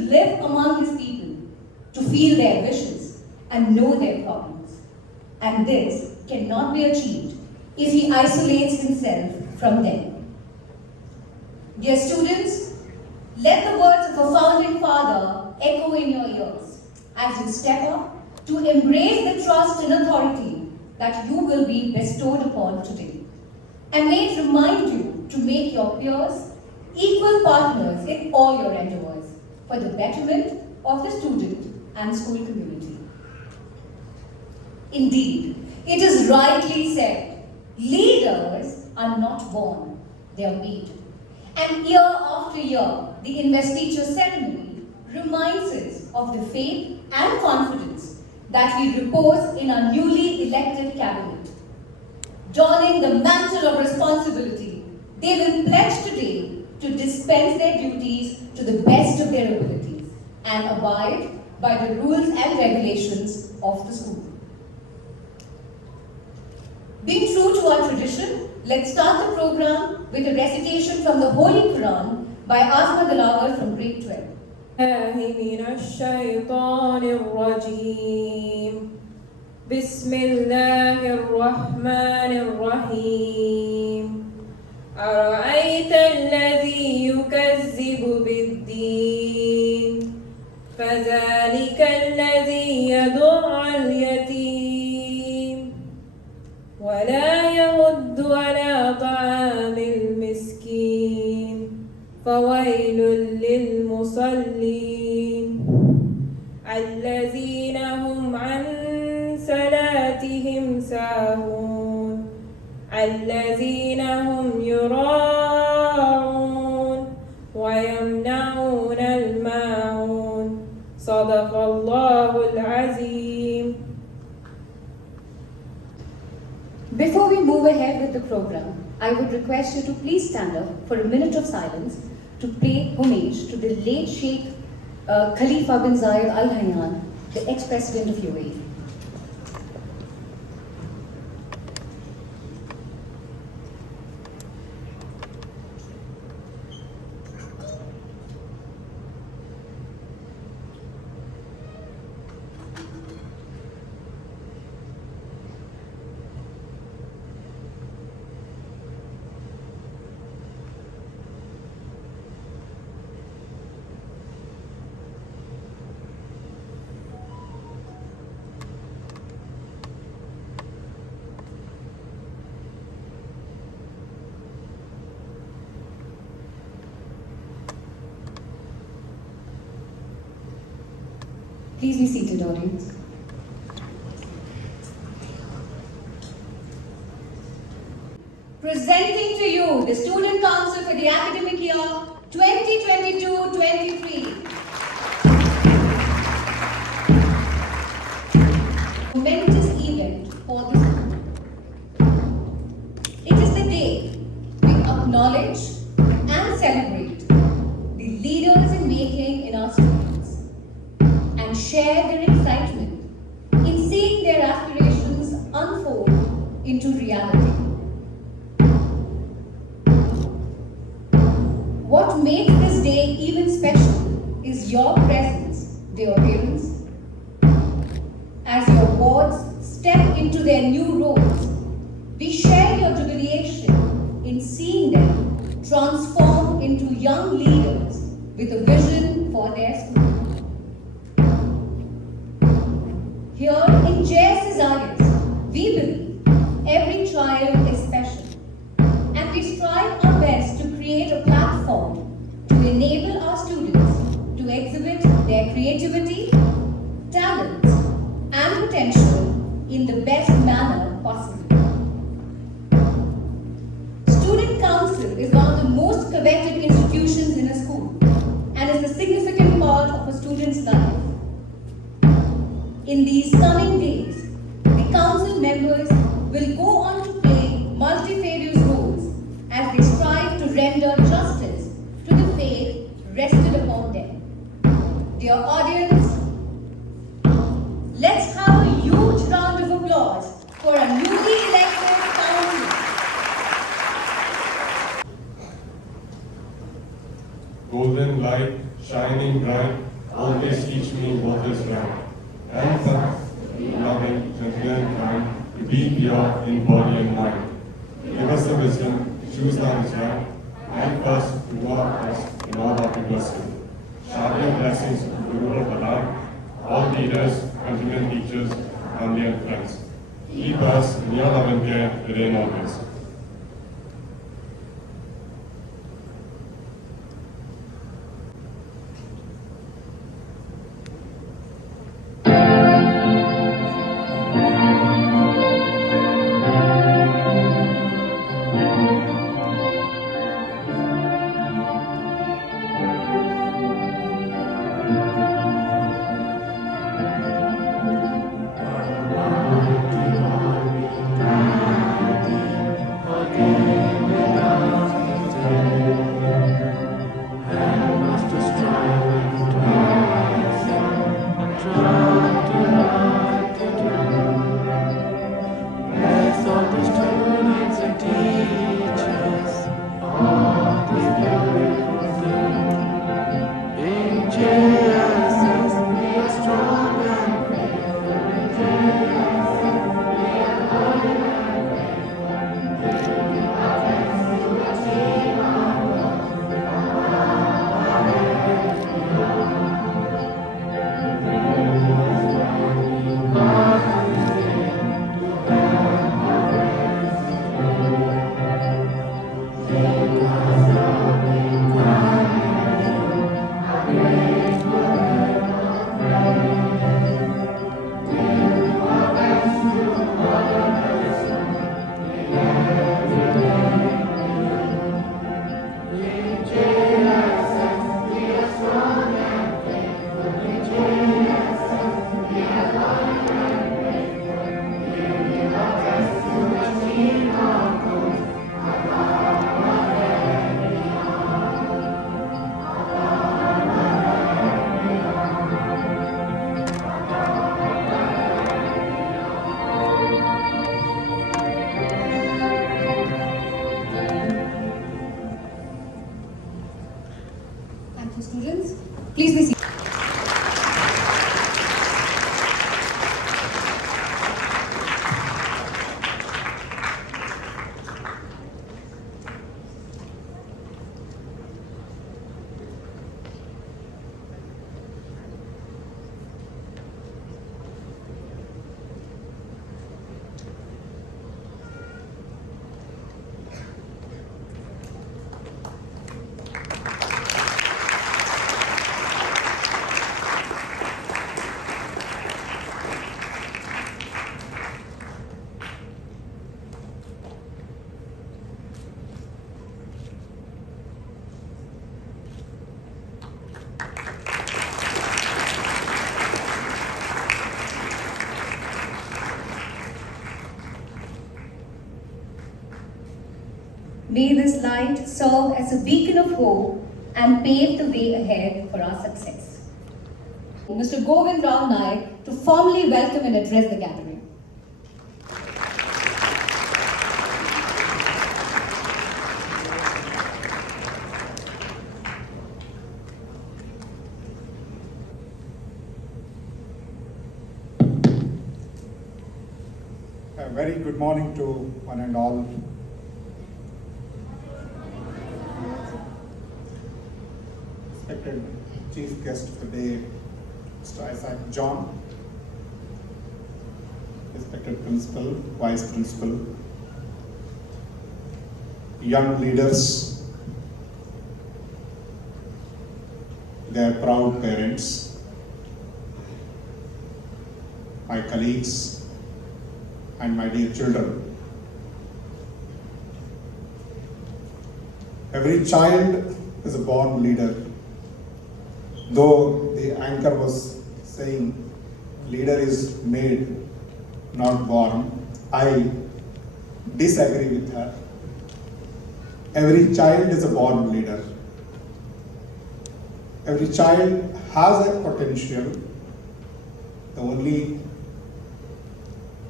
should live among his people, to feel their wishes and know their problems. And this cannot be achieved if he isolates himself from them. Dear students, let the words of a founding father echo in your ears as you step up to embrace the trust and authority that you will be bestowed upon today. And may it remind you to make your peers equal partners in all your endeavors for the betterment of the student and school community. Indeed, it is rightly said, leaders are not born, they are made. And year after year, the investiture ceremony reminds us of the faith and confidence that we repose in our newly elected cabinet. Donning the mantle of responsibility, they will pledge today to dispense their duties to the best of their abilities and abide by the rules and regulations of the school. Being true to our tradition, let's start the program with a recitation from the Holy Quran by Ahmad from grade 12. من الشيطان الرجيم بسم الله الرحمن الرحيم أرأيت الذي يكذب بالدين فذلك الذي يدع اليتيم ولا يرد على طعام المسكين فويل للمصلين الذين هم عن صلاتهم ساهون الذين هم يراءون ويمنعون الماعون صدق الله العظيم. Before we move ahead with the program, I would request you to please stand up for a minute of silence to pay homage to the late Sheikh Khalifa bin Zayed Al Nahyan, the ex-president of UAE. Please be seated, audience. Presenting to you the Student Council for the academic year 2022-23. Momentous event for the school. It is the day we acknowledge and celebrate the leaders in making in our students and share their excitement in seeing their aspirations unfold into reality. What makes this day even special is your presence, dear parents. As your boards step into their new roles, we share your jubilation in seeing them transform into young leaders with a vision for their school. Here in JSSIS, we believe every child is special, and we strive our best to create a platform to enable our students to exhibit their creativity, talents, and potential in the best manner possible. Student Council is one of the most coveted institutions in a school and is a significant part of a student's life. In these coming days, the council members will go on to play multifarious roles as they strive to render justice to the faith rested upon them. Dear audience, let's have a huge round of applause for our newly elected council. Golden light, shining bright, always teach me what is right. And thus, loving, gentle and kind, to be pure in body and mind. Give us the wisdom to choose that is right, and first to do our best in all that we pursue. Shower your blessings of the Guru of Allah, all leaders, countrymen, teachers, family and friends. Keep us in your love and care today and always. Thank you, students. Please be seated. May this light serve as a beacon of hope and pave the way ahead for our success. Mr. Govind Rao Naik to formally welcome and address the gathering. A very good morning to one and all. Respected chief guest of the day, Mr. Isaac John, respected principal, vice principal, young leaders, their proud parents, my colleagues, and my dear children. Every child is a born leader. Though the anchor was saying leader is made, not born, I disagree with her. Every child is a born leader. Every child has a potential. The only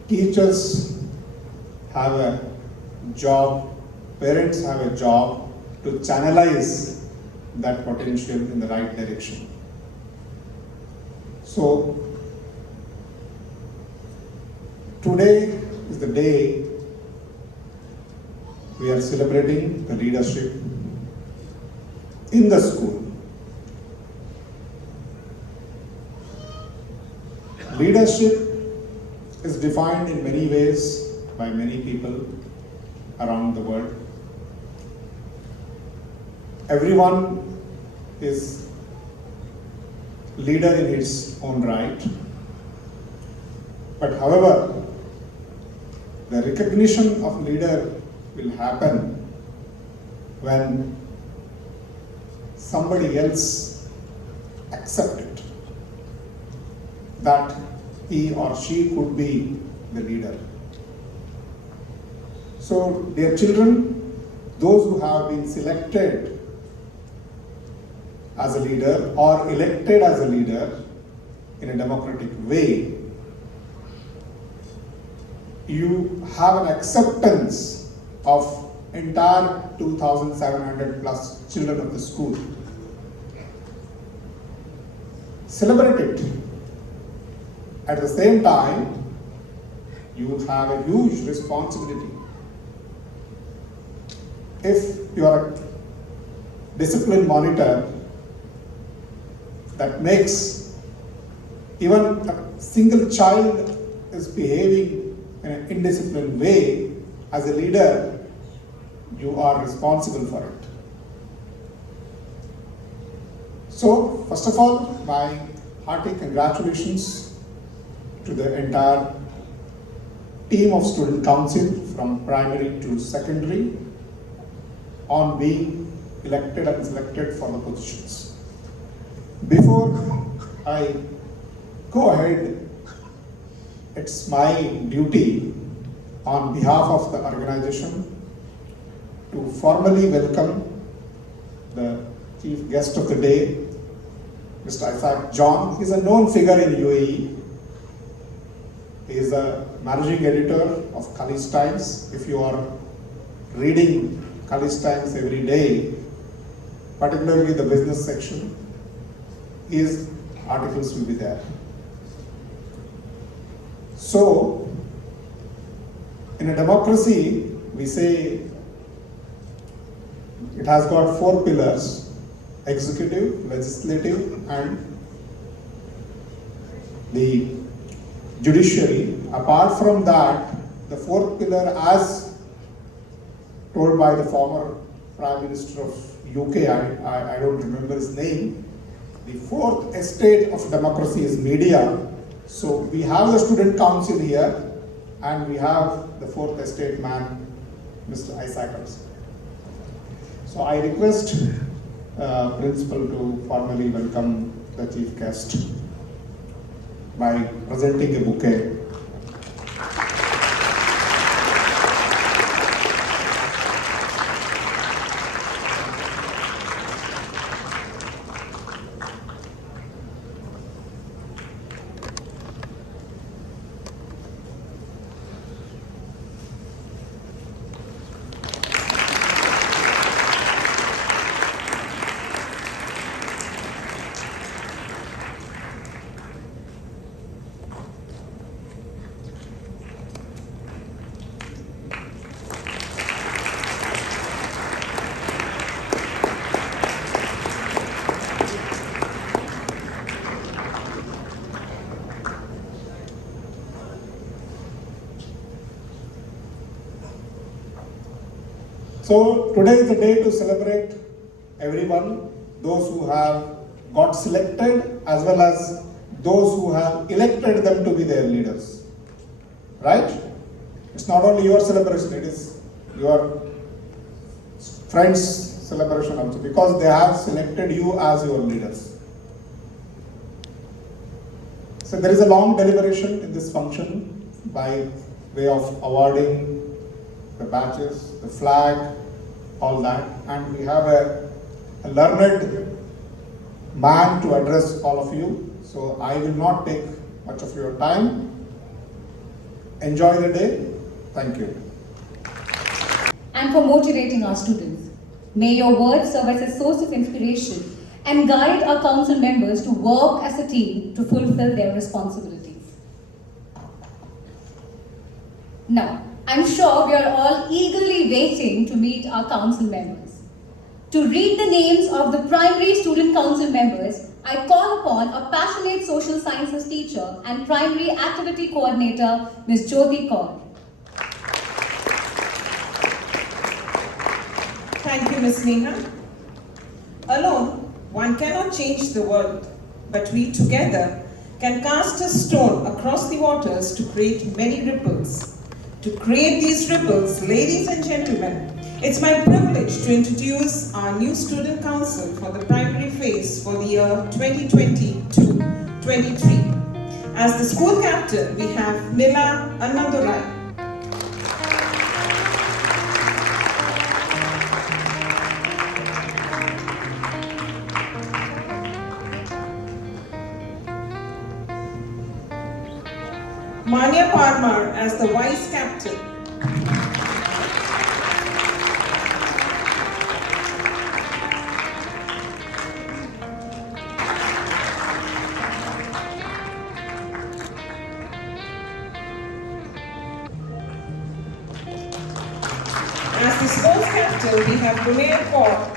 teachers have a job, parents have a job to channelize that potential in the right direction. So, today is the day we are celebrating the leadership in the school. Leadership is defined in many ways by many people around the world. Everyone is leader in its own right. But however, the recognition of leader will happen when somebody else accepts it, that he or she could be the leader. So, dear children, those who have been selected as a leader or elected as a leader in a democratic way, you have an acceptance of entire 2,700 plus children of the school. Celebrate it. At the same time, you have a huge responsibility. If you are a discipline monitor that makes even a single child is behaving in an indisciplined way, as a leader, you are responsible for it. So, first of all, my hearty congratulations to the entire team of student council from primary to secondary on being elected and selected for the positions. Before I go ahead, it's my duty on behalf of the organization to formally welcome the chief guest of the day, Mr. Isaac John. He's a known figure in UAE. He is a managing editor of Khalij Times. If you are reading Khalij Times every day, particularly the business section, his articles will be there. So, in a democracy, we say it has got 4 pillars: executive, legislative, and the judiciary. Apart from that, the 4th pillar, as told by the former Prime Minister of UK, I don't remember his name, the 4th estate of democracy is media. So we have the student council here, and we have the 4th estate man, Mr. Isaac. So I request principal to formally welcome the chief guest by presenting a bouquet. So today is the day to celebrate everyone, those who have got selected as well as those who have elected them to be their leaders. Right? It's not only your celebration, it is your friends' celebration also, because they have selected you as your leaders. So there is a long deliberation in this function by way of awarding the badges, the flag, all that, and we have a learned man to address all of you. So I will not take much of your time. Enjoy the day. Thank you. And for motivating our students. May your words serve as a source of inspiration and guide our council members to work as a team to fulfill their responsibilities. Now, I'm sure we are all eagerly waiting to meet our council members. To read the names of the primary student council members, I call upon a passionate social sciences teacher and primary activity coordinator, Ms. Jyoti Kaur. Thank you, Ms. Neha. Alone, one cannot change the world, but we together can cast a stone across the waters to create many ripples. To create these ripples, ladies and gentlemen, it's my privilege to introduce our new student council for the primary phase for the year 2022-23. As the school captain, we have Nila Anandurai. Manya Parmar as the vice captain. As the sports captain, we have Bunea Kaur.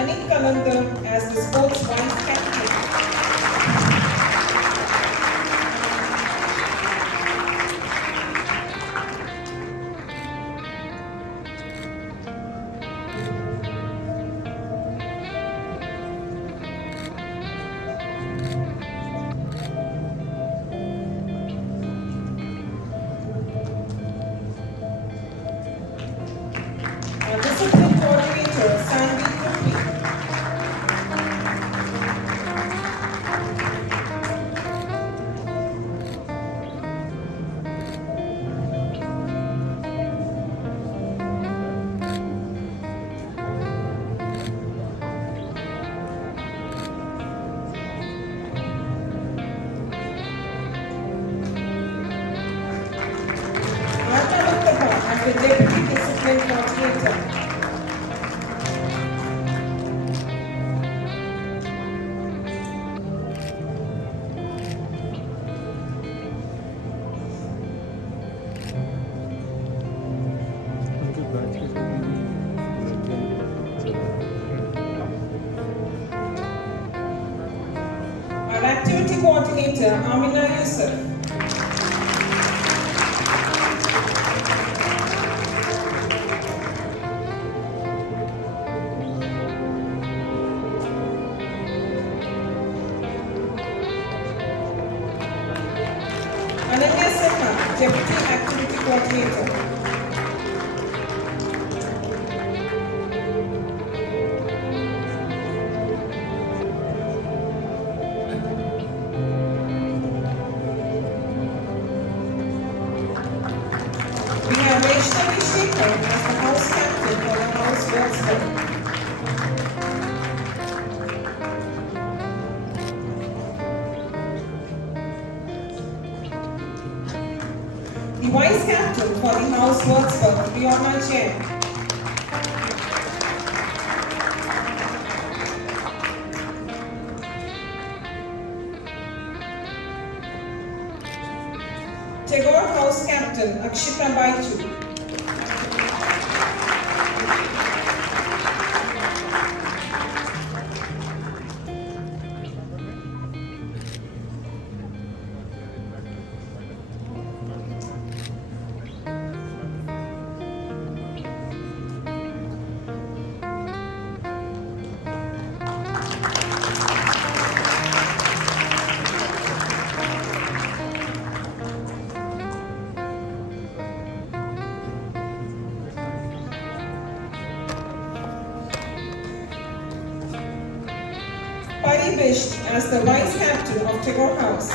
Anik Kalandar as the sports vice captain. Our discipline coordinator, Sandy Kupi. Ahmad as the deputy discipline coordinator. Our activity coordinator, Amina Yusuf. Ananya Sinha, deputy activity coordinator. We have Vaishnavi Shekhar as the house captain for the house Western. The vice captain for the house Würzburg, Fiona Chen. Tagore house captain, Akshita Baichu. Pari Bisht as the vice captain of Tagore House.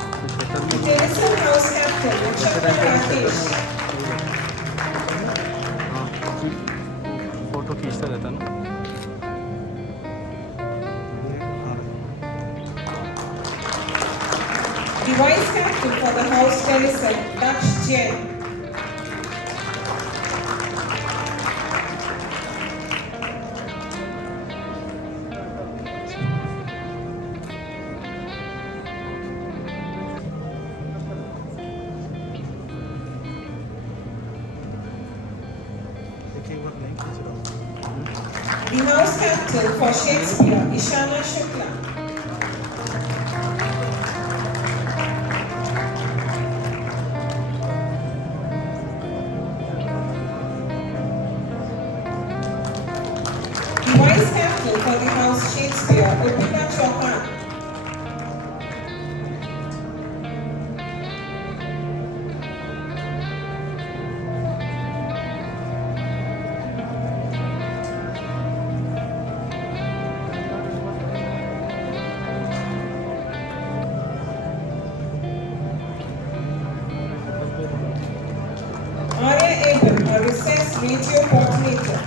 Tennyson House Captain, Chakra Rakesh. Photo खींचता रहता ना The Vice Captain for the House Tennyson, Dutch Jen. The House Captain for Shakespeare, Ishana Shukla. The Vice Captain for the House Shakespeare, Upita Chauhan. Arya Abel, a recess radio coordinator.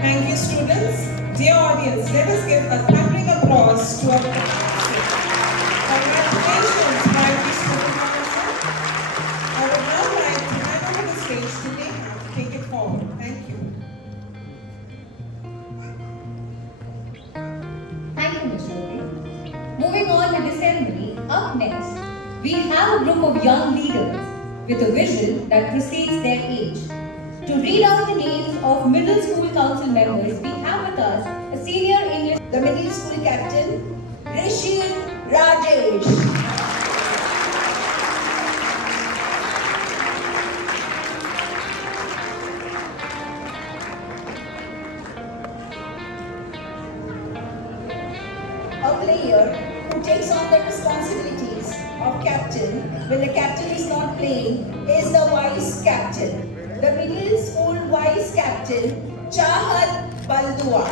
Thank you, students. Dear audience, let us give a thundering applause to our participants. Congratulations, primary school council. I would now like to hand over the stage to Neha to take it forward. Thank you. Thank you, Ms. Shruti. Moving on with assembly, up next, we have a group of young leaders with a vision that precedes their age. To read out the names of middle school council members, we have with us a senior English, the middle school captain, Rishi Rajesh. A player who takes on the responsibilities of captain when the captain is not playing is the vice captain. The middle school vice captain, Chahat Baldua.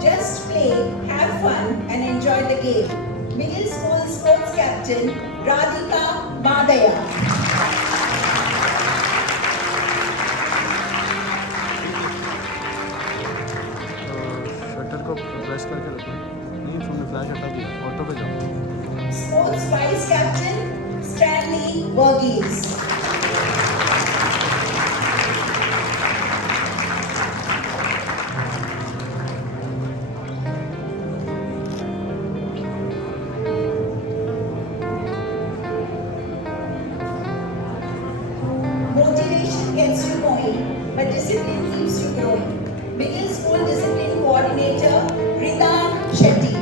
Just play, have fun and enjoy the game. Middle school sports captain, Radhika Madaya. Shutter को press करके रखो नहीं तुमने flash हटा दिया auto पे जाओ Sports vice captain, Stanley Burgess. Motivation gets you going, but discipline keeps you growing. Middle School Discipline Coordinator, Ridan Shetty.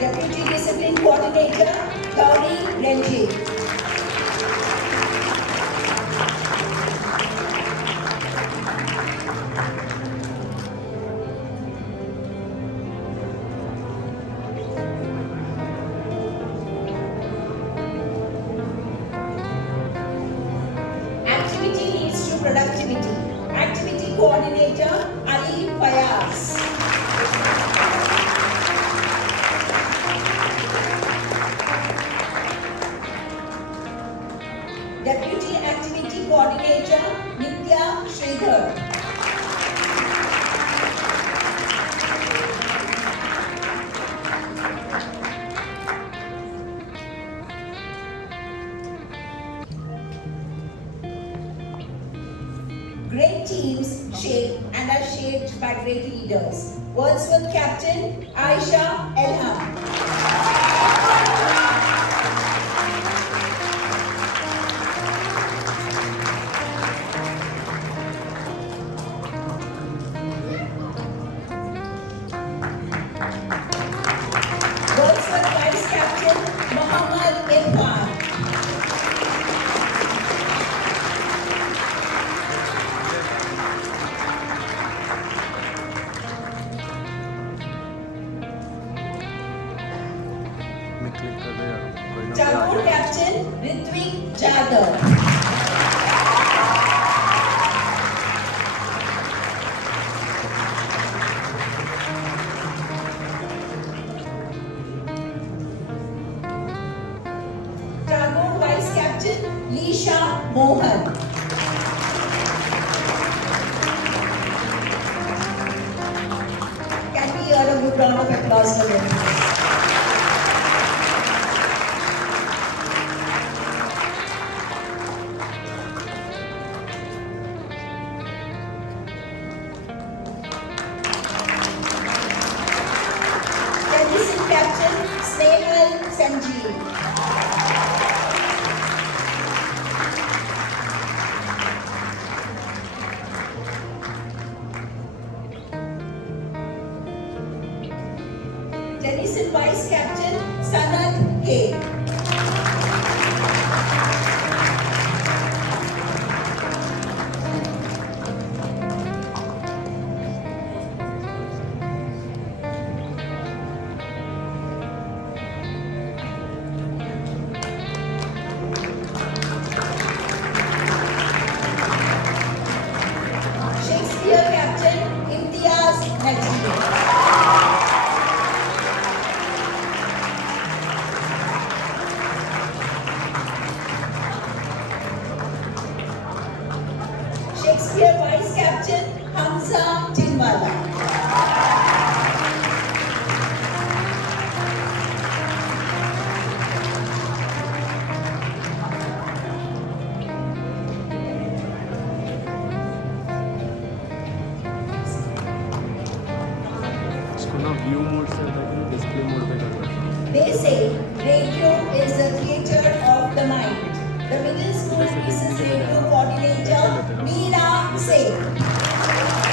Deputy Discipline Coordinator, Gauri Renji. Activity leads to productivity. Activity Coordinator, Ali Fayaz. Deputy Activity Coordinator, Nitya Sridhar. Great teams shape and are shaped by great leaders. Wordsworth Captain Aisha Elham. Wordsworth Vice Captain Muhammad Irfan. मैं click कर दे यार कोई ना Tagore Captain Ritvik Jadhav. Tagore Vice Captain Lisha Mohan. Can we hear a good round of applause for them? Tennis Captain Snehal Sanjeev. Tennis Vice Captain Sanat K. Shakespeare Captain Imtiaz Najmi. Shakespeare Vice Captain Hamza Tinwala. इसको ना view mode से हटा के display mode पे कर दो They say radio is the theatre of the mind. The middle school pieces radio coordinator Meera Singh.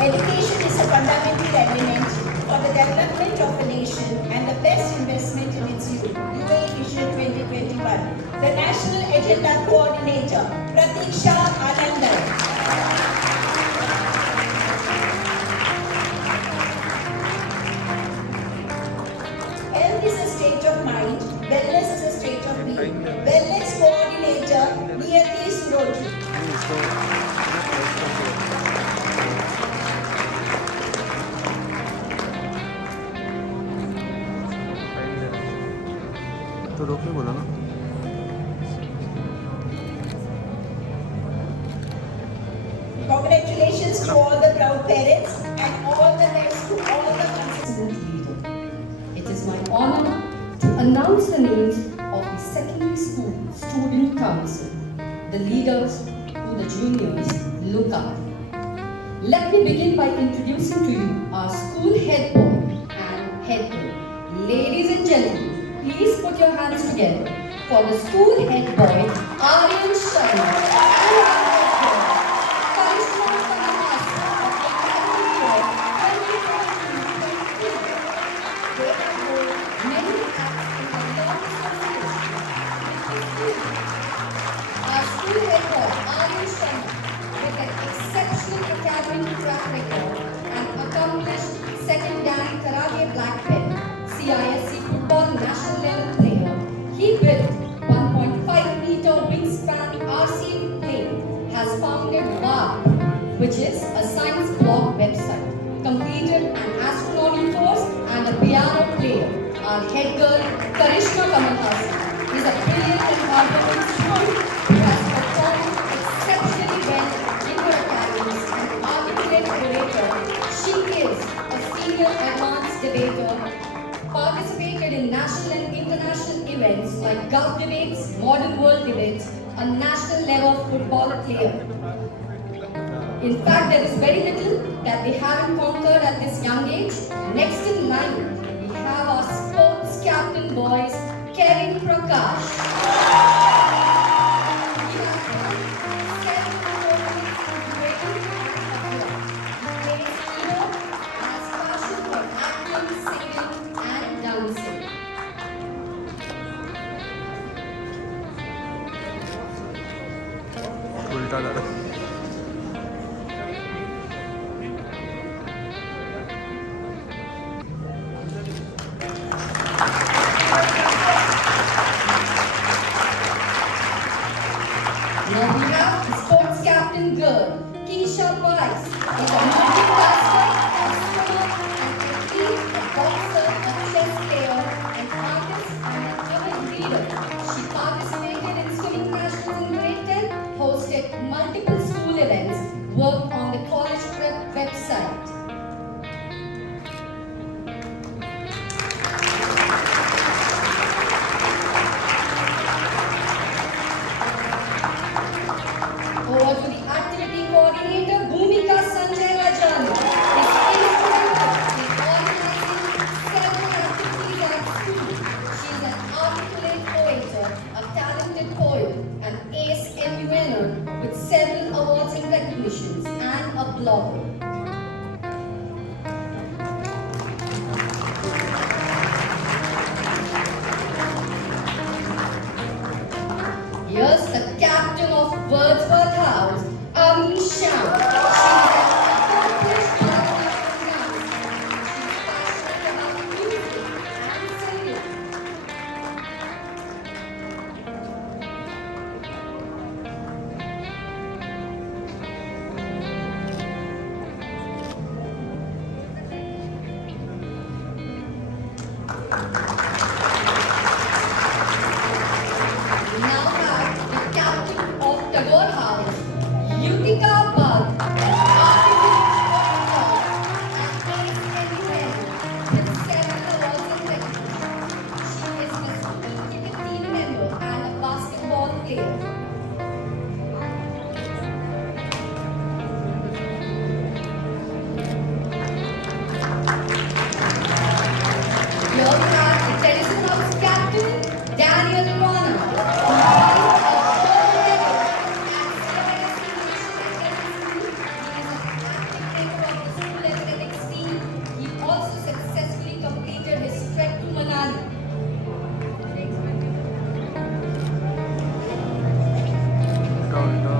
Education is a fundamental element for the development of a nation and the best investment in its youth. UAE Vision 2021. The National Agenda Coordinator, Pratiksha Anandan. Health is a state of mind, wellness is a state of being. Wellness Coordinator, Niyati Suroji. इसको ना press करके तो रोकने बोला ना Congratulations to all the proud parents and all the best to all the Excellent leader. It is my honor to announce the names of the secondary school student council, the leaders who the juniors look up. Let me begin by introducing to you our school head boy and head girl. Ladies and gentlemen, please put your hands together for the school head boy, Aryan Sharma. Our school head boy, Aryan Sharma, with an exceptional academic track record and accomplished second Dan Karate black belt, CISC football national level player, he built 1.5-meter wingspan RC plane, has founded WARP, which is a science blog website, completed an astronomy course and a piano player. Our head girl, Karishma Kamal Hassan, is a brilliant and hardworking student who has performed exceptionally well in her academics and articulate orator. She is a senior Gov debates, modern world debates, a national level football player. In fact, there is very little that they haven't conquered at this young age. Next in line, we have our sports captain boys, Kevin Prakash. He has won 7 tournaments in training and abroad. He plays hero and has passion for acting, singing, and dancing. उल्टा डाला Now we have the sports captain girl, Keisha Bice, is a multitasker, a swimmer, an athlete, a boxer, a chess player, an artist, and an avid reader. She participated in swimming nationals in grade 10, hosted multiple school events, worked on the college prep website. Over to the activity coordinator, Bhumika Sanjay Rajani. Is instrumental in organizing several activities at school. She is an articulate poet, a talented poet, an ace Emmy winner with several awards and recognitions, and a blogger. Here's the captain of Wordsworth House, Ami Sham. She is an accomplished practitioner dance. She's passionate about music and singing. We now have the captain of Tagore House, Yutika Bhatt, an articulate poet, an ace Emmy winner with several awards and recognitions. She is a school cricket team member and a basketball player. Here we have the Tennyson House captain, Daniel Rana, who won a gold medal at CISC National Athletics Meet. He is an active member of the school athletics team. He also successfully completed his trek to Manali. उल्टा उल्टा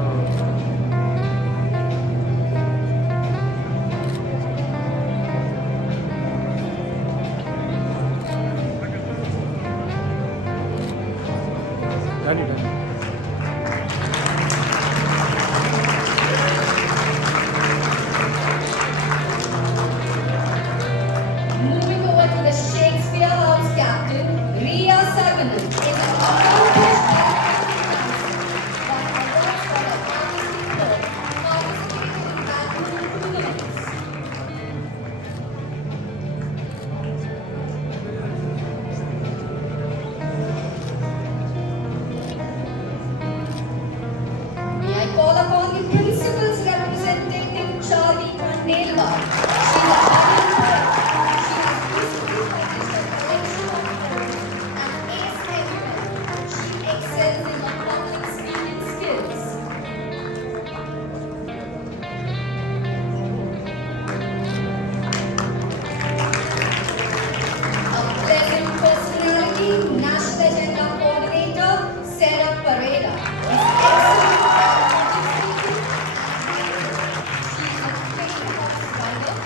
Danny Danny Moving over to the Shakespeare House captain, Ria Sarvanan is an accomplished awards for her artistic work, participated in badminton tournaments. May I call upon the principal's representative, Charlie Khandelwal. She is a budding poet. She has recently published a collection of poems and ace everywhere. She excels in her public speaking skills. A pleasant personality, national agenda coordinator, Sarah Pereira, is excellent at public speaking and writing. She is a trained horse rider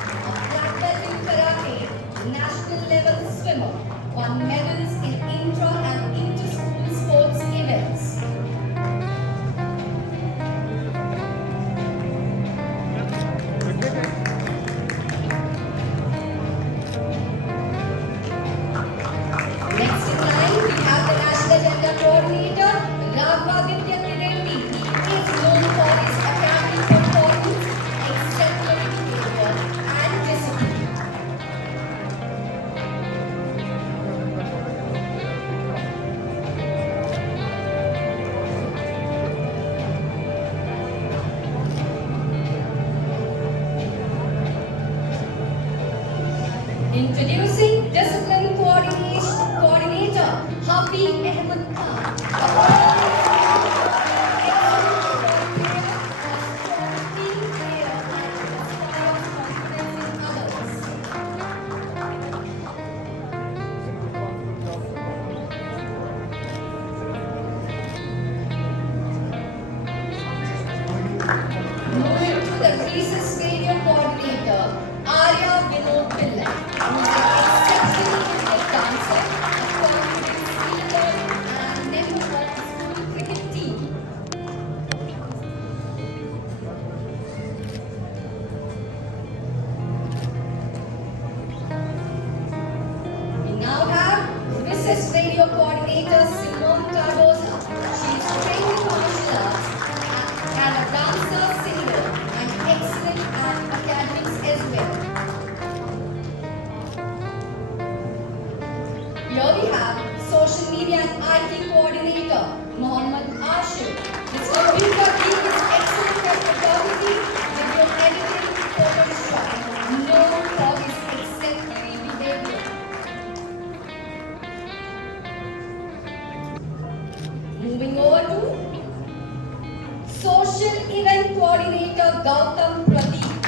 Coordinator Gautam Pradeep.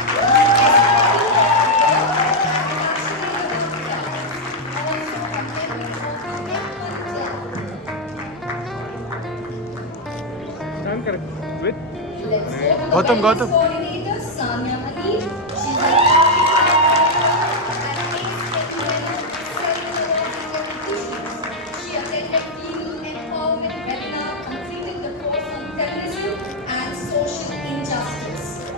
With Let's go to the Gautam, wellness Gautam. coordinator, Sanya Ali. She's She attended female empowerment webinar, completed the course on feminism and social injustice.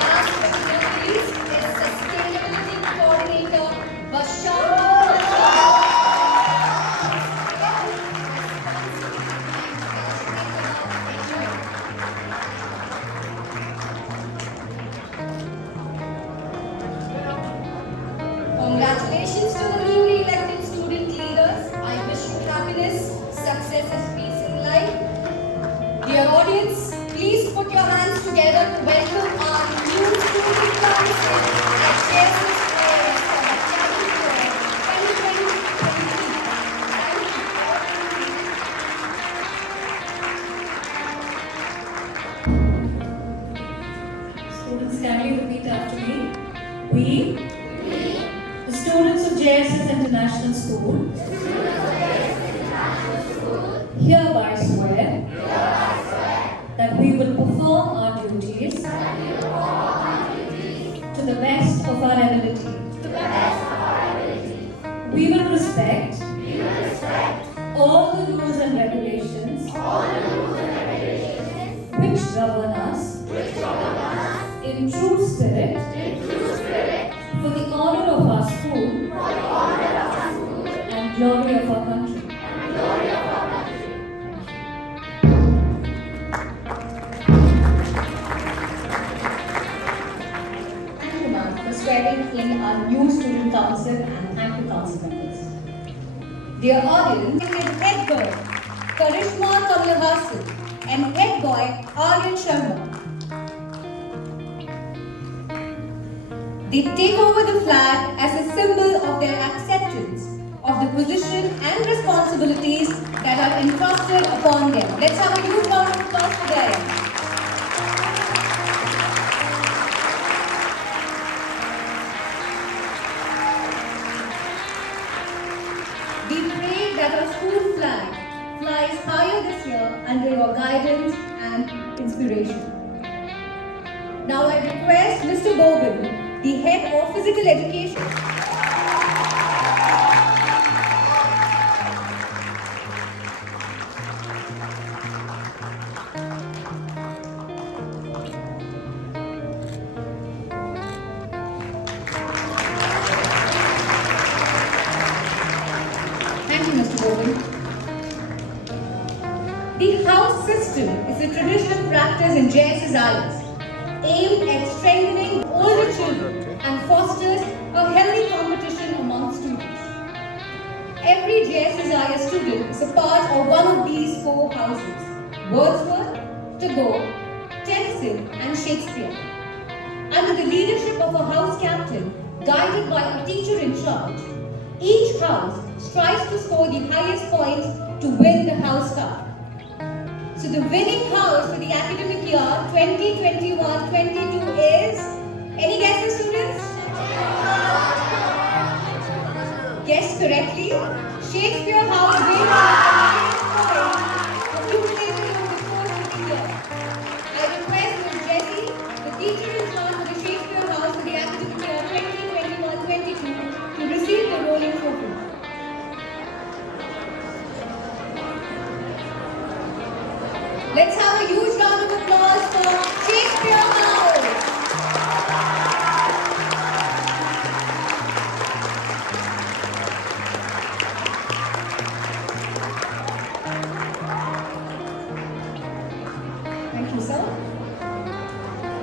Last but not least is sustainability coordinator, Bashar. Congratulations to the newly elected student leaders. I wish you happiness, success and peace in life. Dear audience, please put your hands together to welcome our new student council at JSSIS for the calendar year 2020. Students, can you repeat after me? We, the students of JSS International School, hereby swear that we will perform our duties to the best of our ability. We will respect all the rules and regulations which govern us in true spirit for the honor of our school and glory of our country. Thank you, ma'am, for swearing in our new student council and thank you, council members. Dear audience, head girl Karishma Kamalahasan and head boy Aryan Sharma. They take over the flag as a symbol of their acceptance of the position and responsibilities that are entrusted upon them. Let's have a huge round of applause for them. We pray that our school flag flies higher this year under your guidance and inspiration. Now I request Mr. Bogan, the head of physical education. Thank you, Mr. Bogan. The house system is a traditional practice in JSSIS aimed at strengthening older children and fosters a healthy competition among students. Every JSSIS student is a part of one of these four houses: Wordsworth, Tagore, Tennyson and Shakespeare. Under the leadership of a house captain, guided by a teacher in charge, each house strives to score the highest points to win the house cup. So the winning house for the academic year 2021-22 is, any guesses, students? Guessed correctly. Shakespeare House wins the cumulative over the course of the year. I request Ms. Jessie, the teacher in charge of the Shakespeare House for the academic year 2021-22, to receive the rolling trophy. Let's have a huge round of applause for Shakespeare House. Thank you, sir.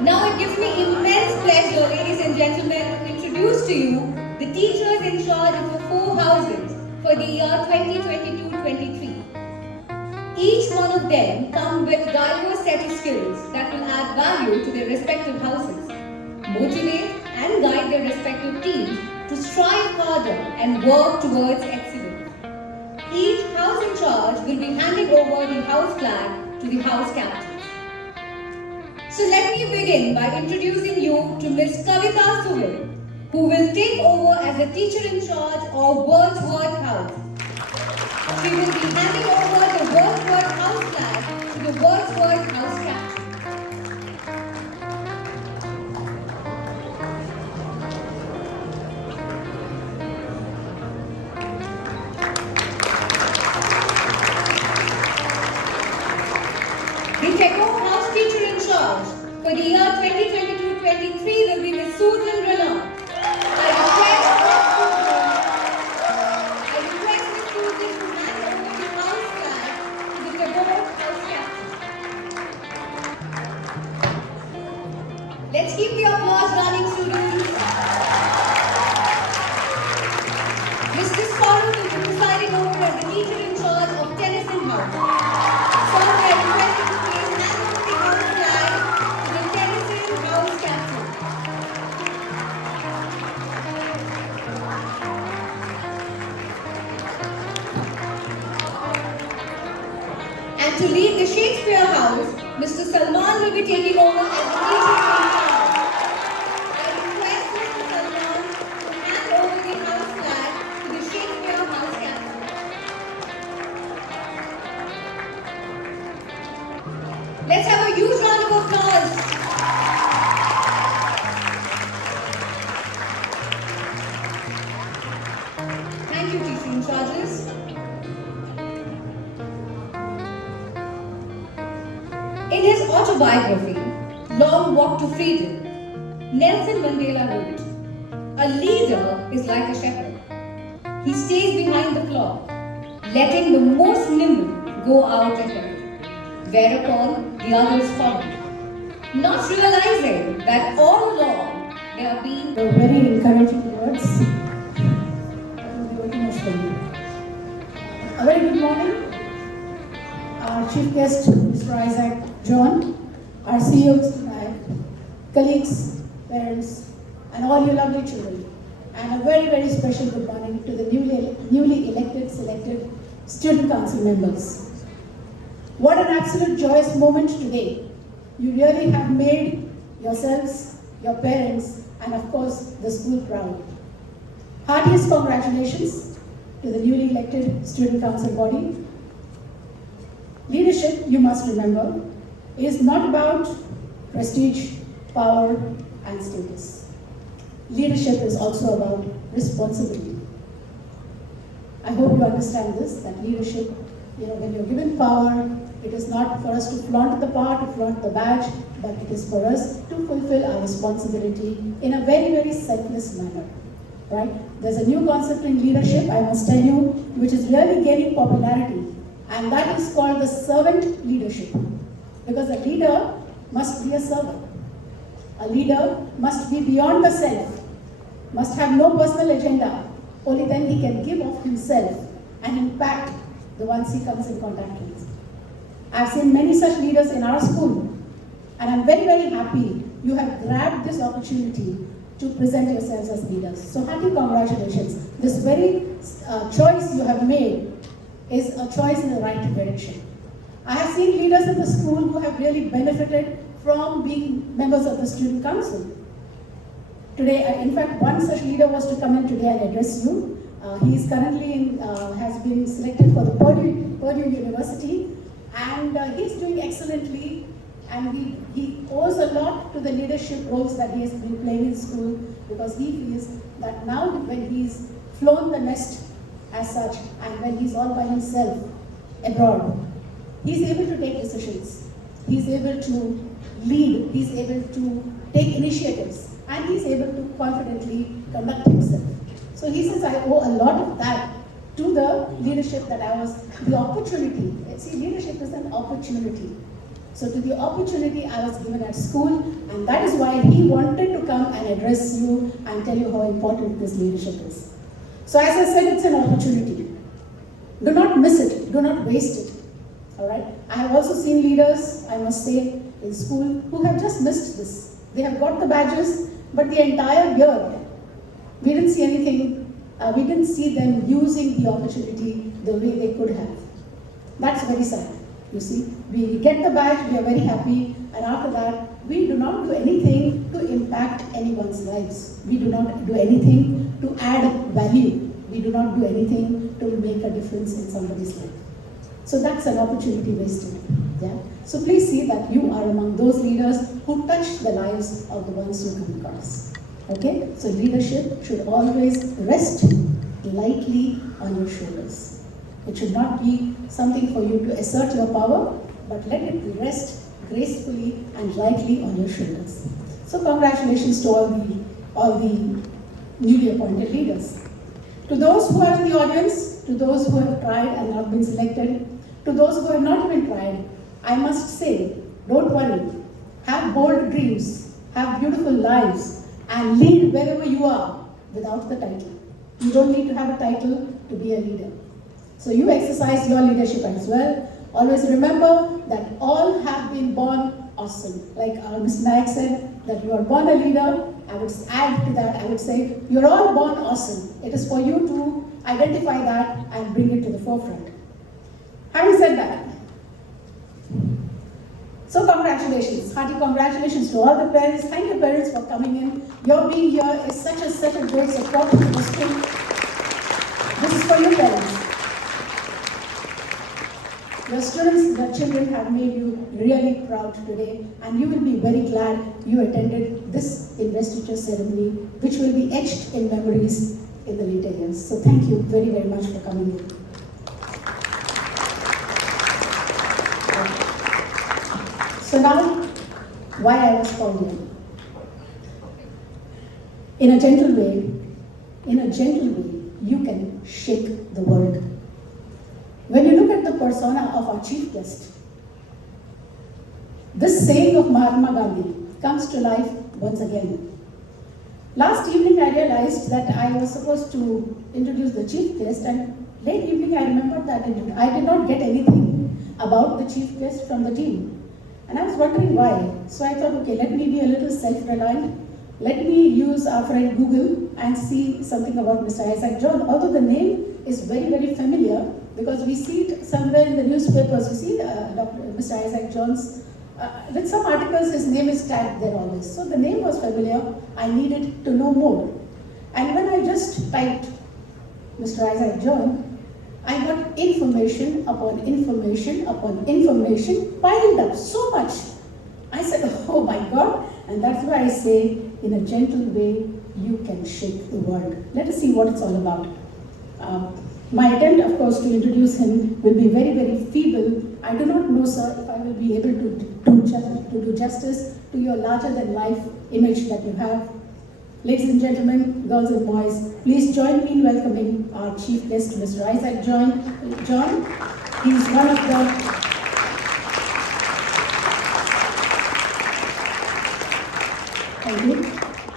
Now it gives me immense pleasure, ladies and gentlemen, to introduce to you the teachers in charge of the four houses for the year 2022-23. Each one of them come with diverse set of skills that will add value to their respective houses, motivate and guide their respective teams to strive harder and work towards excellence. Each house in charge will be handing over the house flag to the house captains. So let me begin by introducing you to Miss Kavita Suvil, who will take over as the teacher in charge of Wordsworth House. She will be handing over the Wordsworth House flag to the Wordsworth House captain. The Tagore House teacher in charge for the year 2022-23 will be Ms. Susan Renaud. I request Ms. Susan to hand over the house flag to the Tagore House captain. Let's keep the applause running, students. Mr. Saurav will be presiding over as the teacher in charge of Tennyson House. Saurav, I request you to please hand over the house flag to the Tennyson House captain. And to lead the Shakespeare House, Mr. Salman will be taking over as the teacher in charge. I request Mr. Salman to hand over the house flag to the Shakespeare House captain. Let's have a huge round of applause. Thank you, teacher in charges. In his autobiography, Long Walk to Freedom, Nelson Mandela wrote, "A leader is like a shepherd. He stays behind the flock, letting the most nimble go out ahead, whereupon the others follow, not realizing that all along they are being..." The very encouraging words. That will be very much for you. A very good morning. Our chief guest, Mr. Isaac John, our CEO, Mr. Nayak, colleagues, parents, and all your lovely children. And a very, very special good morning to the newly elected, selected student council members. What an absolute joyous moment today. You really have made yourselves, your parents, and of course the school proud. Heartiest congratulations to the newly elected student council body. Leadership, you must remember, is not about prestige, power, and status. Leadership is also about responsibility. I hope you understand this, that leadership, when you're given power, it is not for us to flaunt the power, to flaunt the badge, but it is for us to fulfill our responsibility in a very, very selfless manner, right? There's a new concept in leadership, I must tell you, which is really gaining popularity, and that is called the servant leadership. Because a leader must be a servant. A leader must be beyond the self, must have no personal agenda. Only then he can give of himself and impact the ones he comes in contact with. I've seen many such leaders in our school, and I'm very, very happy you have grabbed this opportunity to present yourselves as leaders. So hearty congratulations. This very choice you have made is a choice in the right direction. I have seen leaders in the school who have really benefited from being members of the student council. Today, in fact, one such leader was to come in today and address you. He is currently has been selected for the Purdue University, and he's doing excellently, and he owes a lot to the leadership roles that he has been playing in school, because he feels that now when he's flown the nest as such, and when he's all by himself abroad, he's able to take decisions, he's able to lead, he's able to take initiatives, and he's able to confidently conduct himself. So he says, I owe a lot of that to the leadership that the opportunity. See, leadership is an opportunity. So to the opportunity I was given at school, and that is why he wanted to come and address you and tell you how important this leadership is. So as I said, it's an opportunity. Do not miss it, do not waste it. All right? I have also seen leaders, I must say, in school who have just missed this. They have got the badges, but the entire year, we didn't see anything, we didn't see them using the opportunity the way they could have. That's very sad. You see, we get the badge, we are very happy, and after that, we do not do anything to impact anyone's lives. We do not do anything to add value. We do not do anything to make a difference in somebody's life. So that's an opportunity wasted. Yeah. So please see that you are among those leaders who touch the lives of the ones who come across. Okay? So leadership should always rest lightly on your shoulders. It should not be something for you to assert your power, but let it rest gracefully and lightly on your shoulders. So congratulations to all the newly appointed leaders. To those who are in the audience, to those who have tried and not been selected, to those who have not even tried, I must say, don't worry. Have bold dreams, have beautiful lives, and lead wherever you are without the title. You don't need to have a title to be a leader. So you exercise your leadership as well. Always remember that all have been born awesome. Like Mr. Nayak said, that you are born a leader. I would add to that, I would say, you're all born awesome. It is for you to identify that and bring it to the forefront. Having said that, so congratulations, hearty congratulations to all the parents. Thank you parents for coming in. Your being here is such a great support to the school. This is for you parents. Your students, the children have made you really proud today, and you will be very glad you attended this investiture ceremony, which will be etched in memories in the later years. So thank you very, very much for coming in. So now, why I was called here. In a gentle way, you can shake the world. When you look at the persona of our chief guest, this saying of Mahatma Gandhi comes to life once again. Last evening I realized that I was supposed to introduce the chief guest, and late evening I remembered that I did not get anything about the chief guest from the team. And I was wondering why. So I thought, okay, let me be a little self-reliant. Let me use our friend Google and see something about Mr. Isaac John. Although the name is very, very familiar, because we see it somewhere in the newspapers. You see Mr. Isaac John's, with some articles his name is tagged there always. So the name was familiar. I needed to know more. And when I just typed Mr. Isaac John, I got information upon information upon information piled up so much. I said, oh my God. And that's why I say, in a gentle way, you can shake the world. Let us see what it's all about. My attempt, of course, to introduce him will be very, very feeble. I do not know, sir, if I will be able to do justice to your larger-than-life image that you have. Ladies and gentlemen, girls and boys, please join me in welcoming our chief guest, Mr. Isaac John. He is one of the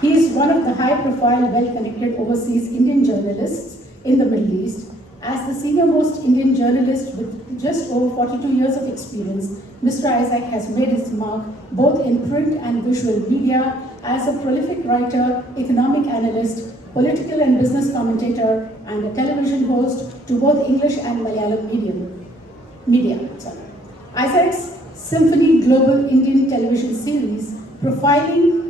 He is one of the high-profile, well-connected overseas Indian journalists in the Middle East. As the senior-most Indian journalist with just over 42 years of experience, Mr. Isaac has made his mark both in print and visual media as a prolific writer, economic analyst, political and business commentator, and a television host to both English and Malayalam media. Isaac's Symphony Global Indian television series, profiling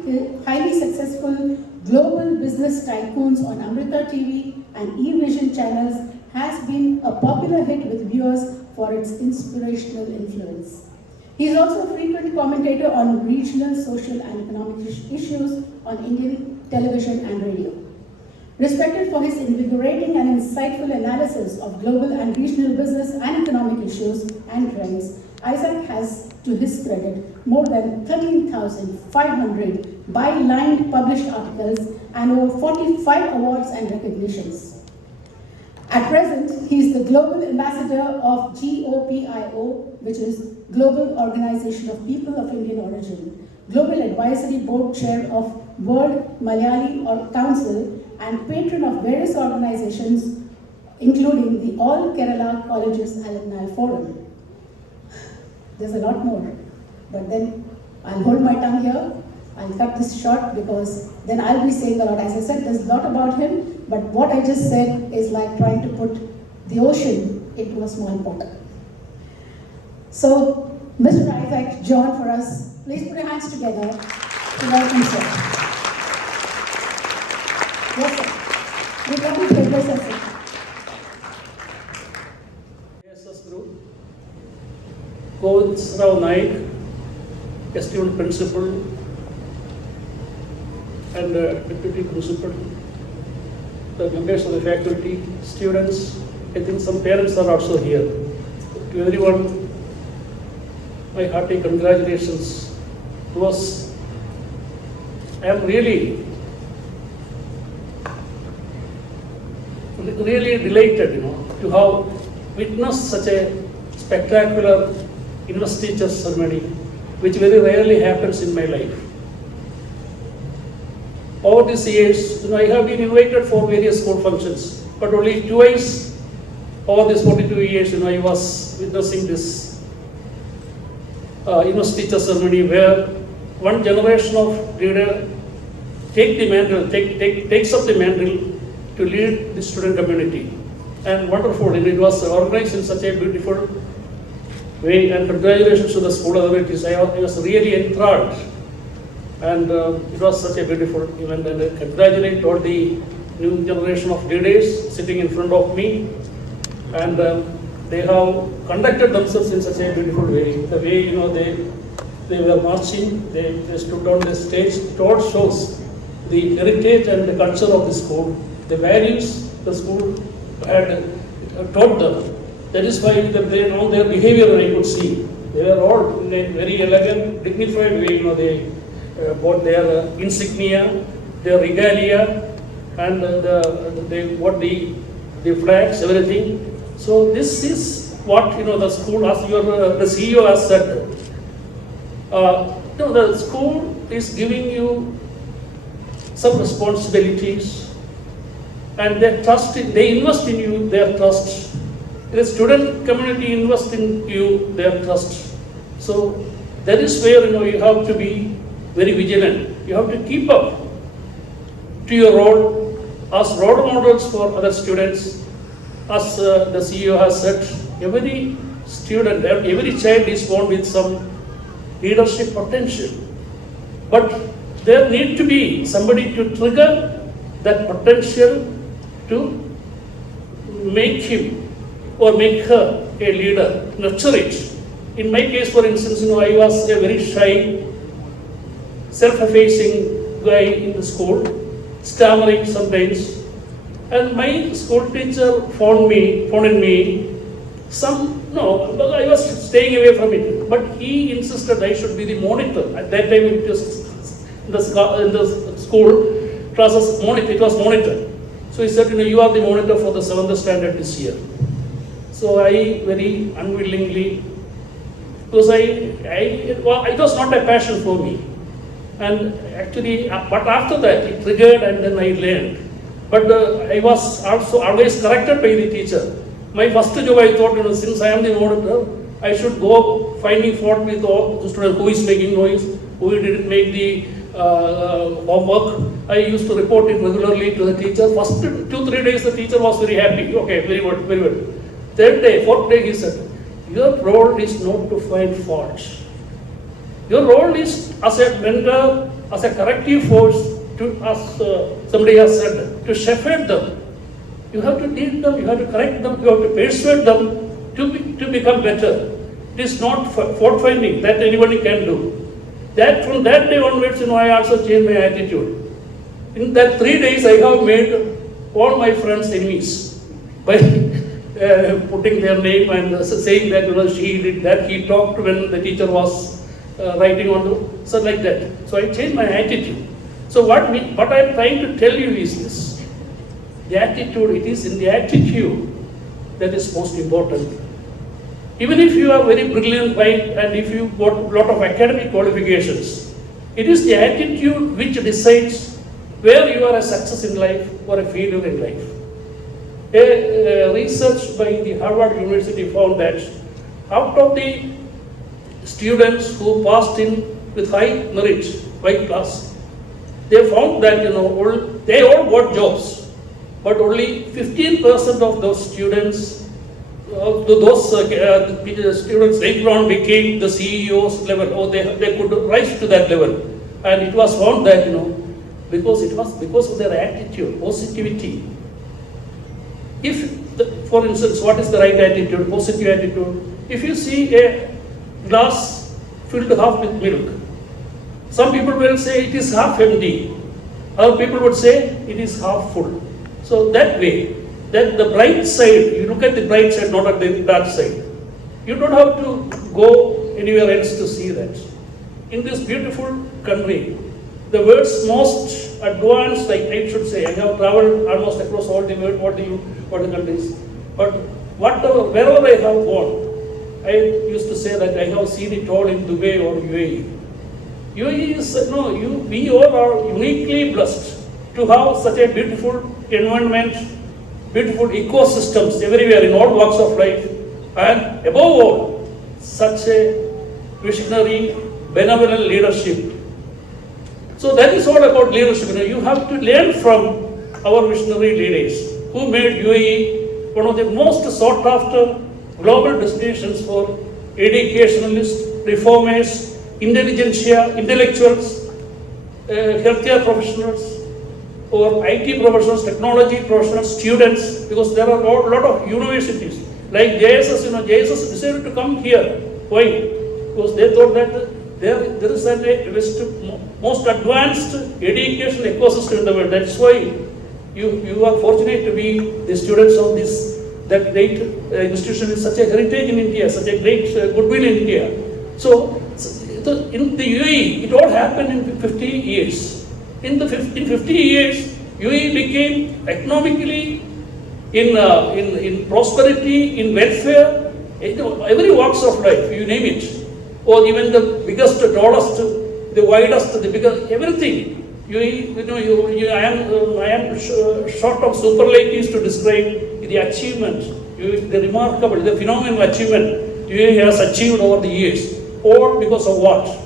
highly successful global business tycoons on Amrita TV and eVision channels, has been a popular hit with viewers for its inspirational influence. He is also a frequent commentator on regional, social and economic issues on Indian television and radio. Respected for his invigorating and insightful analysis of global and regional business and economic issues and trends, Isaac has, to his credit, more than 13,500 by-line published articles and over 45 awards and recognitions. At present, he is the Global Ambassador of GOPIO, which is Global Organization of People of Indian Origin, Global Advisory Board Chair of World Malayali Council, and patron of various organizations, including the All Kerala Colleges Alumni Forum. There's a lot more, but then I'll hold my tongue here. I'll cut this short because then I'll be saying a lot. As I said, there's a lot about him, but what I just said is like trying to put the ocean into a small pot. So, Mr. Isaac John for us, please put your hands together to welcome sir. Yes, sir. We come to progress, sir. JSSIS group, Govindrao Naik, a student principal and deputy principal, the members of the faculty, students, I think some parents are also here. To everyone, my hearty congratulations. I am really delighted, to have witnessed such a spectacular investiture ceremony, which very rarely happens in my life. Over these years, I have been invited for various school functions, but only twice over these 42 years, I was witnessing this investiture ceremony where one generation of leader takes up the mantle to lead the student community. And wonderful, and it was organized in such a beautiful way, and congratulations to the school authorities. I was really enthralled, and it was such a beautiful event, and I congratulate all the new generation of leaders sitting in front of me, and they have conducted themselves in such a beautiful way. The way, they were marching, they stood on the stage, it all shows the heritage and the culture of the school, the values the school had taught them. That is why their behavior I could see. They were all in a very elegant, dignified way. They bought their insignia, their regalia, and they bought the flags, everything. So this is what the school, as the CEO has said. The school is giving you some responsibilities, and they invest in you their trust. The student community invests in you their trust. So that is where you have to be very vigilant. You have to keep up to your role as role models for other students. As the CEO has said, every student, every child is born with some leadership potential. But there need to be somebody to trigger that potential to make him or make her a leader, nurture it. In my case, for instance, I was a very shy, self-effacing guy in the school, stammering sometimes. And my school teacher phoned in me. I was staying away from it, but he insisted I should be the monitor. At that time, it was in the school classes, it was monitor. So he said, you are the monitor for the 7th standard this year. So I very unwillingly, because it was not a passion for me. And actually, but after that, it triggered and then I learned. But I was also always corrected by the teacher. My first job, I thought, since I am the monitor, I should go finding fault with all the students who is making noise, who didn't make the homework. I used to report it regularly to the teacher. First 2-3 days, the teacher was very happy. Okay, very good, very good. Fourth day, he said, your role is not to find faults. Your role is as a mentor, as a corrective force, as somebody has said, to shepherd them. You have to teach them, you have to correct them, you have to persuade them to become better. It is not fault finding that anybody can do. From that day onwards, I also changed my attitude. In that 3 days, I have made all my friends enemies by putting their name and saying that she did that, he talked when the teacher was writing on the, so like that. So I changed my attitude. So what I am trying to tell you is this. The attitude, it is in the attitude that is most important. Even if you are very brilliant, right, and if you got a lot of academic qualifications, it is the attitude which decides where you are a success in life or a failure in life. A research by the Harvard University found that out of the students who passed in with high merit, high class, they found that they all got jobs, but only 15% of those students students later on became the CEOs level, or they could rise to that level. And it was found that, because it was because of their attitude, positivity. For instance, what is the right attitude, positive attitude? If you see a glass filled half with milk, some people will say it is half empty. Other people would say it is half full. So that way, that the bright side, you look at the bright side, not at the dark side. You don't have to go anywhere else to see that. In this beautiful country, the world's most advanced, I should say, I have traveled almost across all the world, all the countries. But wherever I have gone, I used to say that I have seen it all in Dubai or UAE. UAE is, we all are uniquely blessed to have such a beautiful environment, beautiful ecosystems everywhere in all walks of life, and above all, such a visionary, benevolent leadership. So that is all about leadership. You have to learn from our visionary leaders who made UAE one of the most sought after global destinations for educationalists, reformers, intelligentsia, intellectuals, healthcare professionals, or IT professionals, technology professionals, students, because there are a lot of universities like JSSIS. JSSIS decided to come here. Why? Because they thought that there is a most advanced educational ecosystem in the world. That's why you are fortunate to be the students of that great institution with such a heritage in India, such a great goodwill in India. So in the UAE, it all happened in 50 years. In 50 years, UAE became economically, in prosperity, in welfare, every walks of life, you name it, or even the biggest, tallest, the widest, the biggest, everything. I am short of superlatives to describe the achievement, the remarkable, the phenomenal achievement UAE has achieved over the years. All because of what?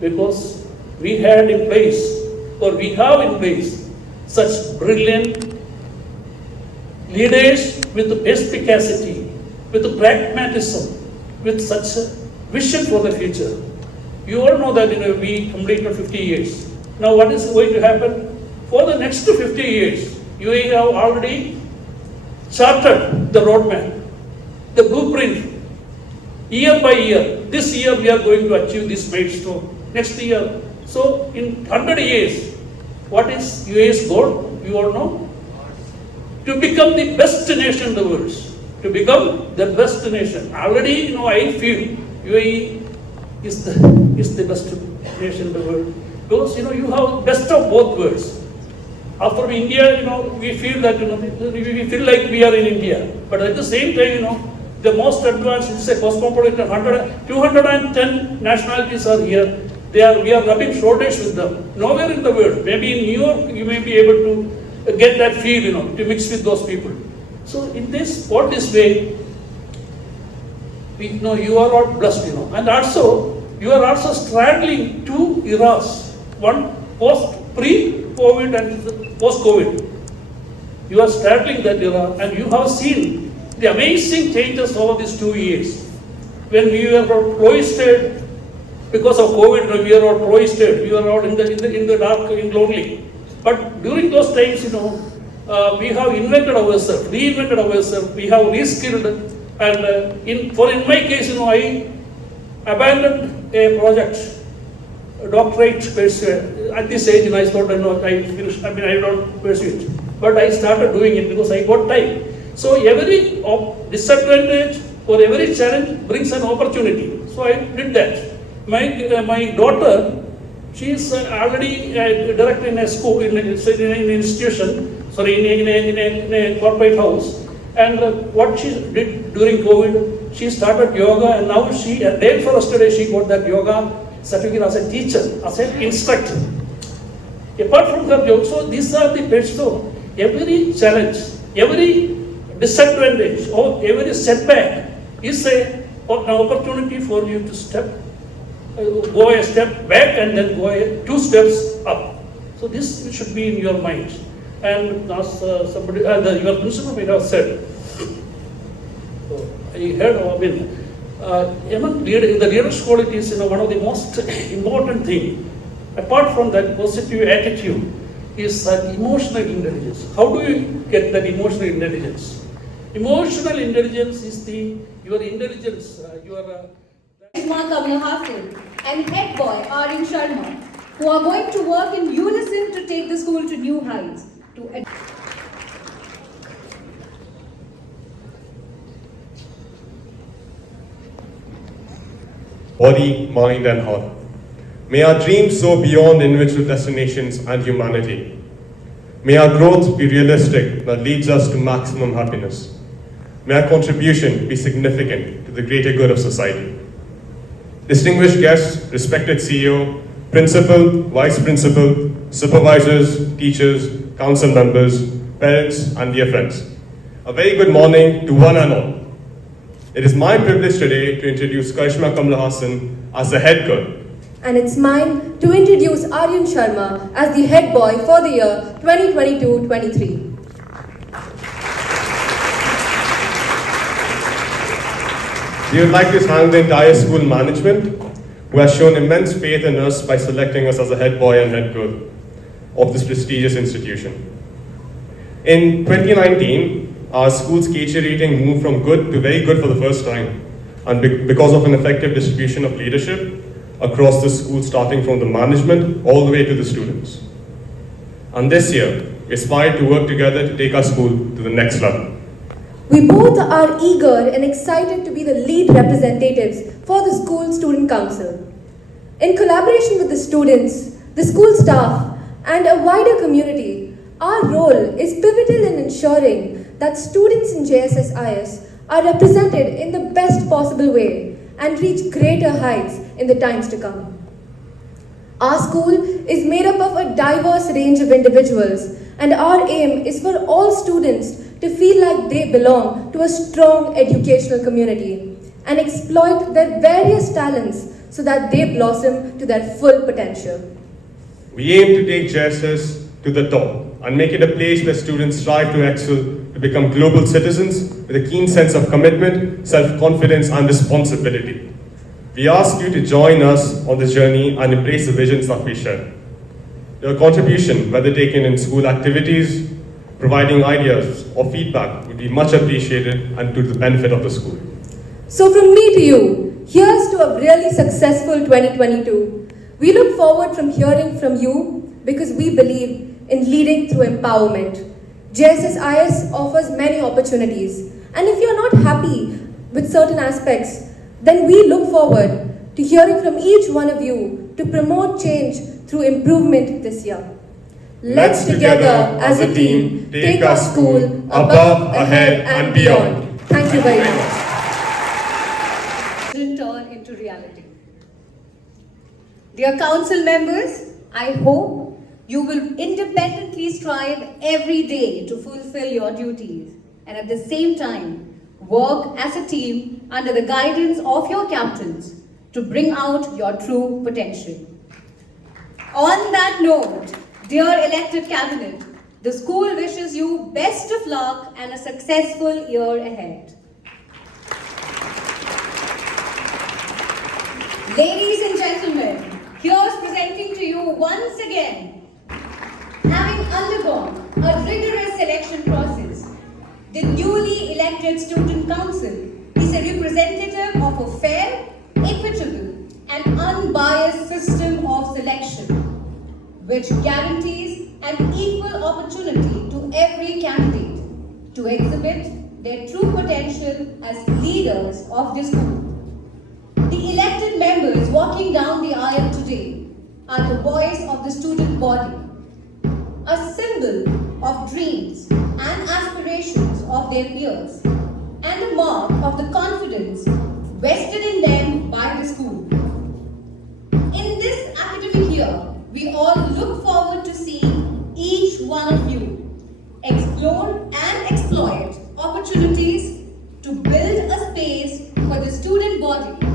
Because we had in place, or we have in place, such brilliant leaders with perspicacity, with pragmatism, with such a vision for the future. You all know that we completed 50 years. Now what is going to happen? For the next 50 years, UAE have already charted the roadmap, the blueprint, year by year. This year we are going to achieve this milestone. Next year. So in 100 years, what is UAE's goal? You all know? To become the best nation in the world. To become the best nation. Already, I feel UAE is the best nation in the world. Because, you have best of both worlds. After India, we feel that, we feel like we are in India. But at the same time, the most advanced is a cosmopolitan, 210 nationalities are here. We are rubbing shoulders with them. Nowhere in the world, maybe in New York, you may be able to get that feel, to mix with those people. So in this way, you are all blessed, and also, you are also straddling two eras. One pre-COVID and post-COVID. You are straddling that era, and you have seen the amazing changes over these 2 years. When we were all cloistered because of COVID, we were all cloistered. We were all in the dark, in lonely. But during those times, we have invented ourselves, reinvented ourselves. We have reskilled, and in my case, I abandoned a project. Doctorate pursuit. At this age, I thought, I finished. I don't pursue it. But I started doing it because I got time. So every disadvantage or every challenge brings an opportunity. So I did that. My daughter, she is already a director in a school, in an institution, in a corporate house. And what she did during COVID, she started yoga, and now a day before yesterday, she got that yoga certificate as a teacher, as an instructor. Apart from her job, so these are the best. So every challenge, every disadvantage, or every setback is an opportunity for you to go a step back and then go 2 steps up. So this should be in your mind. And as your principal may have said, I heard, among the leadership qualities, one of the most important thing, apart from that positive attitude, is that emotional intelligence. How do you get that emotional intelligence? Emotional intelligence is your intelligence, Karishma Kamla Hasan and head boy Aryan Sharma, who are going to work in unison to take the school to new heights. Body, mind, and heart. May our dreams soar beyond individual destinations and humanity. May our growth be realistic that leads us to maximum happiness. May our contribution be significant to the greater good of society. Distinguished guests, respected CEO, principal, vice principal, supervisors, teachers, council members, parents, and dear friends. A very good morning to one and all. It is my privilege today to introduce Karishma Kamla Hasan as the head girl. And it's mine to introduce Aryan Sharma as the head boy for the year 2022-23. We would like to thank the entire school management who has shown immense faith in us by selecting us as the head boy and head girl of this prestigious institution. In 2019, our school's KC rating moved from good to very good for the first time, and because of an effective distribution of leadership across the school, starting from the management all the way to the students. And this year, we aspire to work together to take our school to the next level. We both are eager and excited to be the lead representatives for the school student council. In collaboration with the students, the school staff, and a wider community, our role is pivotal in ensuring that students in JSSIS are represented in the best possible way and reach greater heights in the times to come. Our school is made up of a diverse range of individuals, and our aim is for all students to feel like they belong to a strong educational community and exploit their various talents so that they blossom to their full potential. We aim to take JSS to the top and make it a place where students strive to excel, to become global citizens with a keen sense of commitment, self-confidence, and responsibility. We ask you to join us on this journey and embrace the visions that we share. Your contribution, whether taken in school activities, providing ideas, or feedback, would be much appreciated and to the benefit of the school. So from me to you, here's to a really successful 2022. We look forward from hearing from you because we believe in leading through empowerment. JSSIS offers many opportunities, and if you're not happy with certain aspects, then we look forward to hearing from each one of you to promote change through improvement this year. Let's together as a team take our school above, ahead and beyond. Thank you very much. Turn into reality. Dear council members, I hope you will independently strive every day to fulfill your duties and at the same time work as a team under the guidance of your captains to bring out your true potential. On that note, dear elected cabinet, the school wishes you best of luck and a successful year ahead. Ladies and gentlemen, here's presenting to you once again, having undergone a rigorous selection process, the newly elected student council is a representative of a fair, equitable, and unbiased system of selection, which guarantees an equal opportunity to every candidate to exhibit their true potential as leaders of the school. The elected members walking down the aisle today are the voice of the student body, a symbol of dreams and aspirations of their peers, and a mark of the confidence vested in them by the school. In this academic year, we all look forward to seeing each one of you explore and exploit opportunities to build a space for the student body